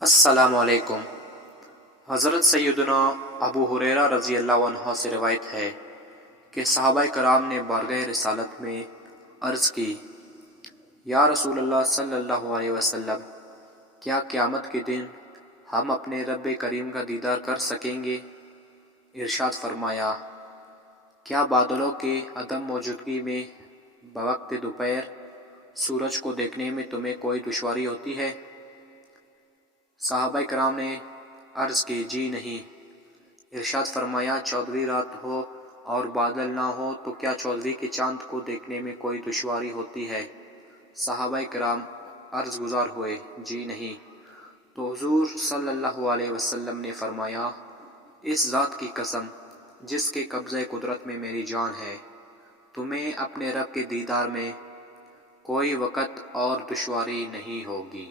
السلام علیکم۔ حضرت سیدنا ابو ہریرہ رضی اللہ عنہ سے روایت ہے کہ صحابہ کرام نے بارگاہ رسالت میں عرض کی، یا رسول اللہ صلی اللہ علیہ وسلم، کیا قیامت کے دن ہم اپنے رب کریم کا دیدار کر سکیں گے؟ ارشاد فرمایا، کیا بادلوں کے عدم موجودگی میں بوقت دوپہر سورج کو دیکھنے میں تمہیں کوئی دشواری ہوتی ہے؟ صحابہ کرام نے عرض کی، جی نہیں۔ ارشاد فرمایا، 14ویں رات ہو اور بادل نہ ہو تو کیا 14ویں کے چاند کو دیکھنے میں کوئی دشواری ہوتی ہے؟ صحابہ کرام عرض گزار ہوئے، جی نہیں۔ تو حضور صلی اللہ علیہ وسلم نے فرمایا، اس ذات کی قسم جس کے قبضہ قدرت میں میری جان ہے، تمہیں اپنے رب کے دیدار میں کوئی وقت اور دشواری نہیں ہوگی۔